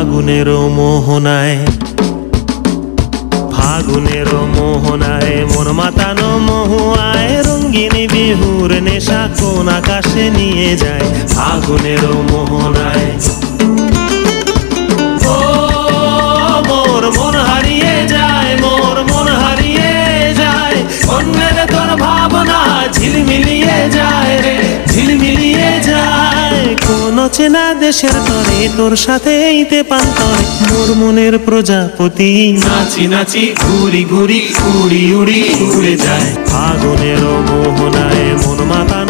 ফাগুনেরও মোহনায়, ফাগুনেরও মোহনায় মন মাতানো মহুয়ায় রঙিন বিহুর নেশা কোন আকাশে নিয়ে যায়। ফাগুনেরও মোহনায় ও মোর মন হারিয়ে যায়, মোর মন হারিয়ে যায়, অন্যের তোর ভাবনা ঝিলমিলিয়ে যায় রে, ঝিলমিলিয়ে যায়। কোন চেনা দেশের তরে তোর সাথে এইতে পান্তরে মোর মনের প্রজাপতি নাচি নাচি ঘুরি ঘুরি উড়ি উড়ি উড়ে যায়। ফাগুনেরও মোহনায় মন মাতানো